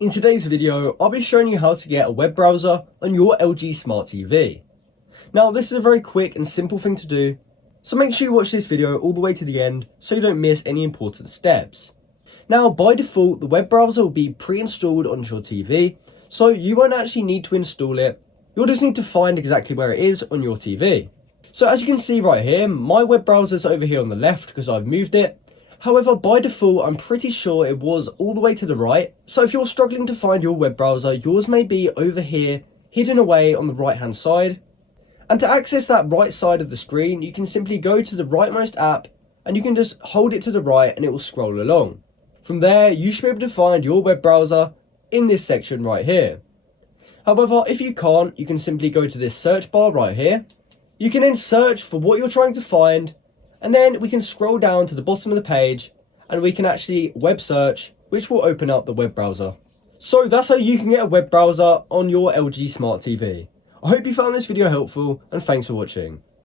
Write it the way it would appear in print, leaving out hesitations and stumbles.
In today's video, I'll be showing you how to get a web browser on your LG Smart TV. Now, this is a very quick and simple thing to do, so make sure you watch this video all the way to the end so you don't miss any important steps. Now, by default, the web browser will be pre-installed onto your TV, so you won't actually need to install it. You'll just need to find exactly where it is on your TV. So as you can see right here, my web browser is over here on the left because I've moved it. However, by default, I'm pretty sure it was all the way to the right. So if you're struggling to find your web browser, yours may be over here, hidden away on the right hand side. And to access that right side of the screen, you can simply go to the rightmost app and you can just hold it to the right and it will scroll along. From there, you should be able to find your web browser in this section right here. However, if you can't, you can simply go to this search bar right here. You can then search for what you're trying to find, and then we can scroll down to the bottom of the page and we can actually web search, which will open up the web browser. So that's how you can get a web browser on your LG Smart TV. I hope you found this video helpful and thanks for watching.